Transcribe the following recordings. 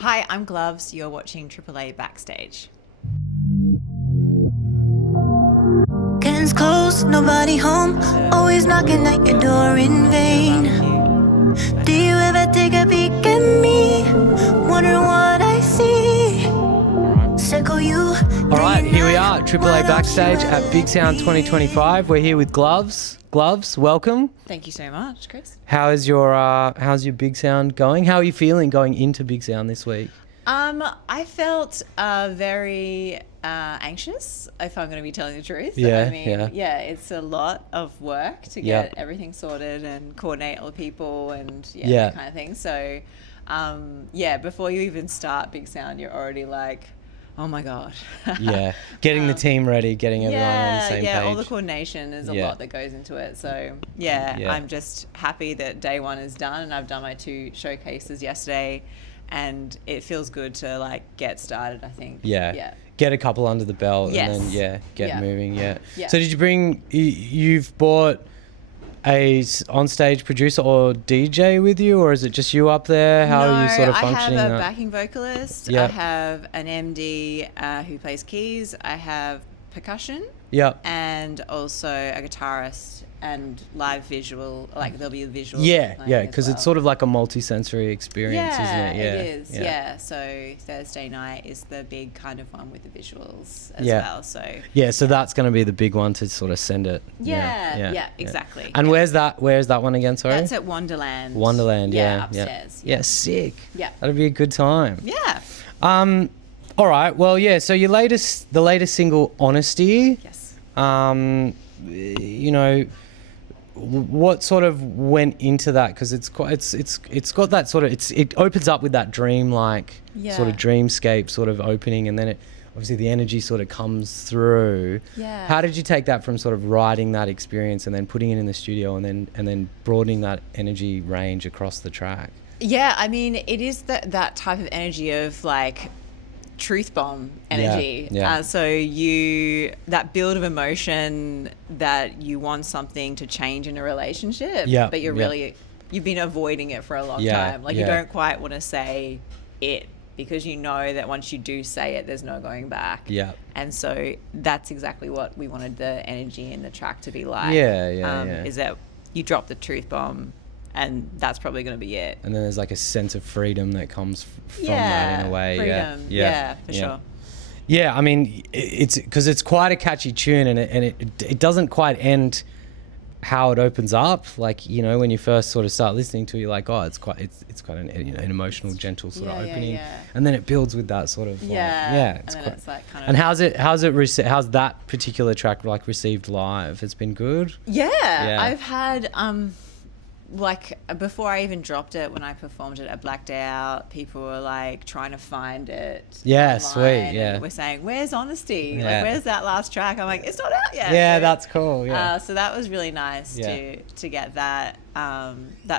Hi, I'm Glves. You're watching AAA Backstage. Curtains closed, nobody home. Always knocking at your door in vain. Do you ever take a peek at me? Wondering what I see. Circle you. All right, here we are, AAA Backstage at Bigsound 2025. We're here with Glves. Glves, welcome. Thank you so much, Chris. How's your Bigsound going? How are you feeling going into Bigsound this week? I felt very anxious, if I'm going to be telling the truth. Yeah, It's a lot of work to get everything sorted and coordinate all the people and that kind of thing. So, before you even start Bigsound, you're already like, oh my God. Getting the team ready, getting everyone on the same page. Yeah, all the coordination is a lot that goes into it. So, I'm just happy that day one is done, and I've done my 2 showcases yesterday, and it feels good to get started, I think. Get a couple under the belt and then get moving. So did you bring, you've brought a on-stage producer or DJ with you, or is it just you up there? How are you sort of functioning? I have a backing vocalist. I have an MD who plays keys. I have percussion. And also a guitarist and live visual. There'll be a visual. Because it's sort of like a multi-sensory experience, isn't it? It is. So Thursday night is the big kind of one with the visuals as well. So that's going to be the big one to sort of send it. Exactly. And where's that one again? Sorry. That's at Wonderland. Upstairs. Yeah, sick. Yeah, that'll be a good time. Yeah. All right. Well, so the latest single, Honesty. Yes. What sort of went into that? Because it's got that sort of, it opens up with that dream-like sort of dreamscape sort of opening, and then obviously the energy sort of comes through. How did you take that from sort of writing that experience and then putting it in the studio and then broadening that energy range across the track? Yeah, I mean, it is that type of energy of truth bomb energy. So that build of emotion that you want something to change in a relationship, but you've been avoiding it for a long time. You don't quite want to say it because you know that once you do say it, there's no going back. And so that's exactly what we wanted the energy in the track to be like. Is that you drop the truth bomb, and that's probably going to be it. And then there's a sense of freedom that comes from that in a way. Freedom. For sure. Yeah, I mean, it's because it's quite a catchy tune, and it doesn't quite end how it opens up. When you first sort of start listening to it, you're like, oh, it's quite an emotional, gentle sort of opening, and then it builds with that sort of it's and quite. It's kind of. And how's that particular track received live? It's been good. I've had before I even dropped it, when I performed it at Black Day Out, people were trying to find it. Sweet. And we're saying, where's Honesty? Where's that last track? I'm like, it's not out yet. That's cool. So that was really nice to get that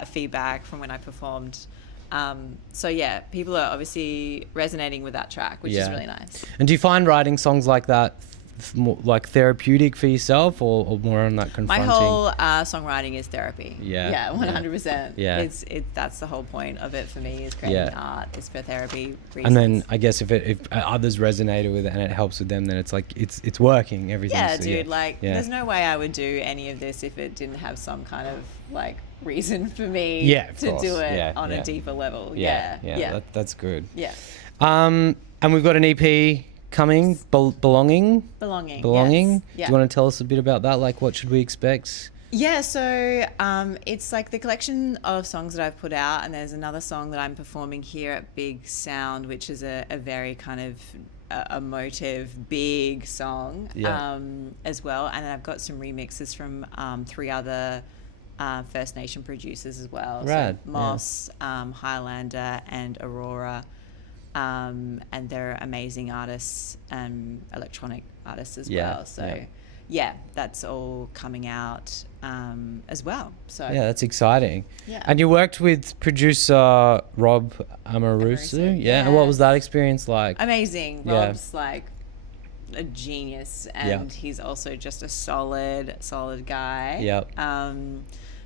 feedback from when I performed. People are obviously resonating with that track, which is really nice. And do you find writing songs like that more therapeutic for yourself, or more on that confronting? My whole songwriting is therapy. 100%. It's that's the whole point of it for me, is creating art is for therapy reasons. And then I guess if others resonated with it and it helps with them, then it's it's working, everything. There's no way I would do any of this if it didn't have some kind of reason for me to do it on a deeper level. That's good. And we've got an EP coming, Belonging. Yes. Do you want to tell us a bit about that? What should we expect? So it's the collection of songs that I've put out, and there's another song that I'm performing here at Bigsound, which is a very kind of emotive, big song as well. And then I've got some remixes from 3 other First Nation producers as well. Rad. So Moss, Highlander, and Aurora. And they're amazing artists, electronic artists as well. So that's all coming out as well. So that's exciting. And you worked with producer Rob Amarusu. And what was that experience like? Amazing. Rob's a genius, and he's also just a solid guy.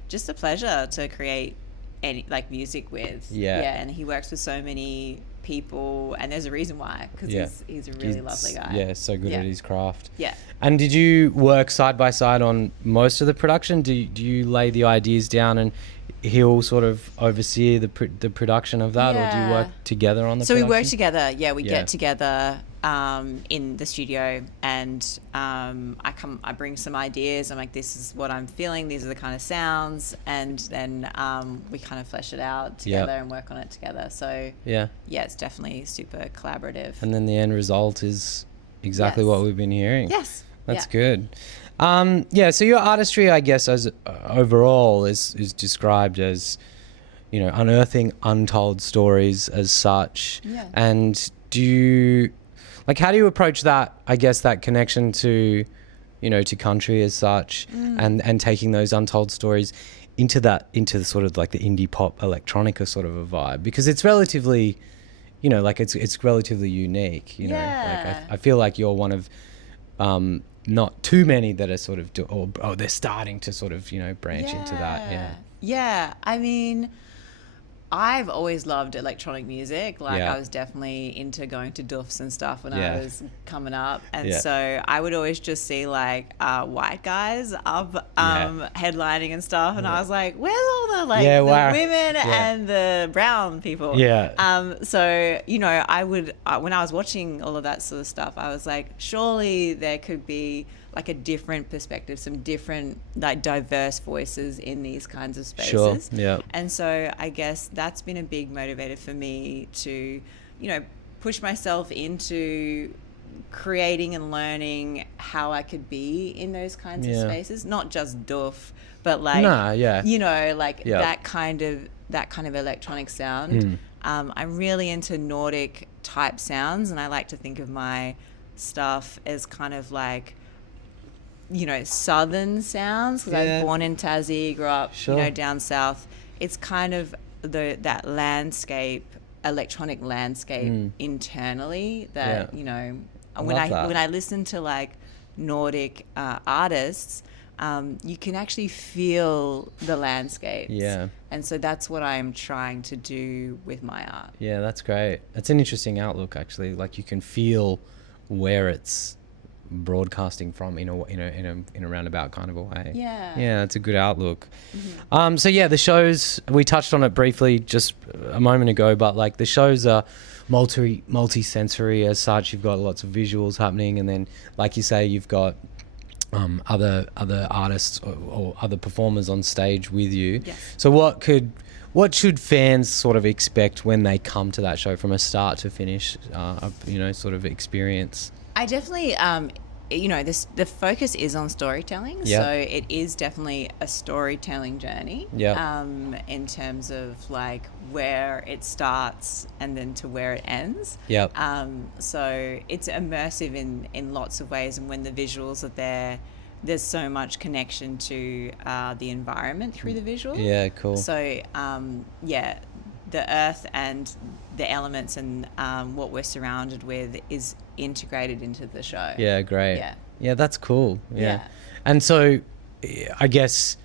Just a pleasure to create any like music with. Yeah. And he works with so many people, and there's a reason why, because he's a really lovely guy. Yeah, so good at his craft. Yeah. And did you work side by side on most of the production? Do you lay the ideas down and he'll sort of oversee the production of that, or do you work together on the production? So we work together. Yeah, we get together in the studio, and I bring some ideas. I'm like, this is what I'm feeling. These are the kind of sounds, and then we kind of flesh it out together and work on it together. So yeah, it's definitely super collaborative. And then the end result is exactly what we've been hearing. Yes, that's good. So your artistry, I guess, as overall is described as, unearthing untold stories as such. Yeah. And how do you approach that, I guess, that connection to, to country as such, and taking those untold stories into the sort of like the indie pop electronica sort of a vibe, because it's relatively, it's relatively unique, Like I feel like you're one of, not too many that are sort of they're starting to sort of branch into that. I mean, I've always loved electronic music. I was definitely into going to doofs and stuff when I was coming up, and so I would always just see white guys up headlining and stuff, and I was like, where's all the the women and the brown people? So I would when I was watching all of that sort of stuff, I was like, surely there could be like a different perspective, some different diverse voices in these kinds of spaces. And so I guess that's been a big motivator for me to, push myself into creating and learning how I could be in those kinds of spaces, not just doof, but that kind of electronic sound. I'm really into Nordic type sounds, and I like to think of my stuff as kind of like, southern sounds, because I was born in Tassie, grew up, down south. It's kind of that landscape, electronic landscape internally that, when I listen to Nordic artists, you can actually feel the landscapes. And so that's what I'm trying to do with my art. Yeah, that's great. That's an interesting outlook, actually. Like, you can feel where it's broadcasting from in a roundabout kind of a way. It's a good outlook. So the shows, we touched on it briefly just a moment ago, but the shows are multi-sensory as such. You've got lots of visuals happening, and then like you say, you've got other artists or other performers on stage with you. So what should fans sort of expect when they come to that show from a start to finish sort of experience? I definitely, the focus is on storytelling. So it is definitely a storytelling journey. In terms of where it starts and then to where it ends. So it's immersive in lots of ways, and when the visuals are there, there's so much connection to the environment through the visuals. Cool. So the earth and the elements and what we're surrounded with is integrated into the show. Great. That's cool. And so I guess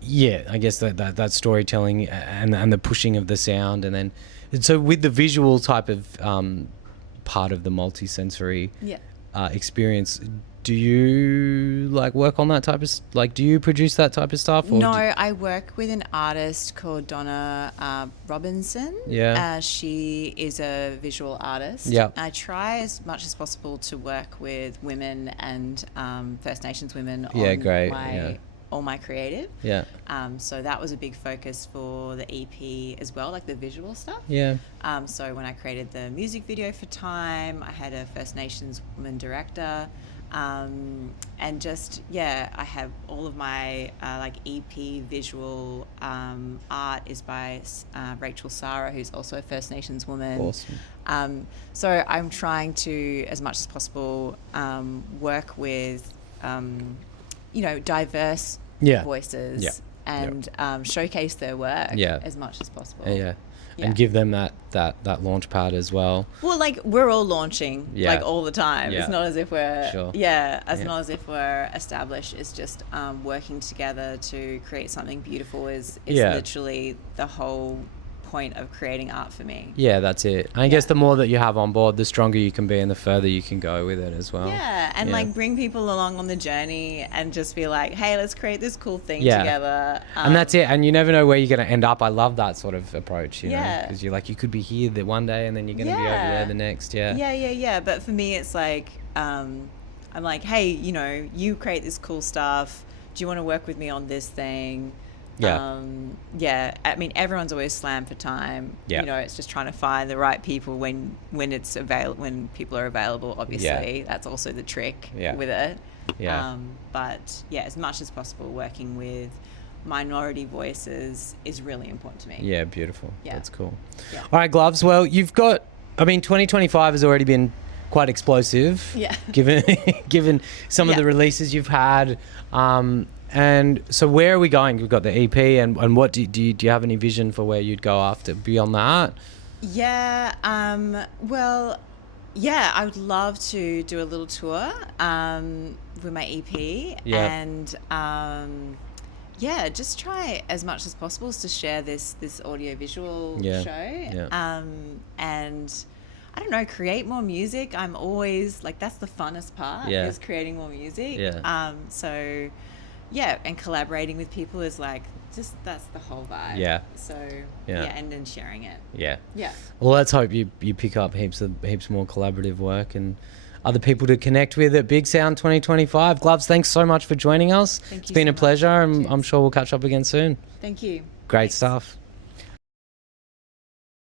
that storytelling and the pushing of the sound, and so with the visual type of part of the multi-sensory experience, do you work on that type of do you produce that type of stuff? Or no, I work with an artist called Donna Robinson. She is a visual artist. I try as much as possible to work with women and First Nations women on all my creative. So that was a big focus for the EP as well, the visual stuff. So when I created the music video for Time, I had a First Nations woman director. And just I have all of my EP visual art is by Rachel Sarah, who's also a First Nations woman. Awesome. So I'm trying to, as much as possible, work with diverse voices and showcase their work as much as possible. and give them that launch pad as well. Well, like we're all launching like all the time. Yeah. It's not as if we're not as if we're established. It's just working together to create something beautiful is literally the whole point of creating art for me. Yeah, that's it. I guess the more that you have on board, the stronger you can be and the further you can go with it as well. Yeah, and like bring people along on the journey and just be like, hey, let's create this cool thing together. And that's it. And you never know where you're going to end up. I love that sort of approach, you know, because you're like, you could be here the one day and then you're going to be over there the next. Yeah. But for me, it's like, I'm like, hey, you know, you create this cool stuff. Do you want to work with me on this thing? I mean, everyone's always slammed for time. You know, it's just trying to find the right people when it's when people are available. Obviously, that's also the trick with it. But as much as possible, working with minority voices is really important to me. Yeah, beautiful. That's cool. All right, Glves. Well, you've got. I mean, 2025 has already been quite explosive. Given some of the releases you've had. And so where are we going? We've got the EP and what do you have any vision for where you'd go after beyond that? I would love to do a little tour with my EP and just try as much as possible to share this audio visual show and I don't know, create more music. I'm always like, that's the funnest part is creating more music. And collaborating with people is like, just that's the whole vibe. And then sharing it. Well, let's hope you pick up heaps more collaborative work and other people to connect with at Bigsound 2025. Glves, thanks so much for joining us. It's been a pleasure, and I'm sure we'll catch up again soon. Thank you. Great stuff.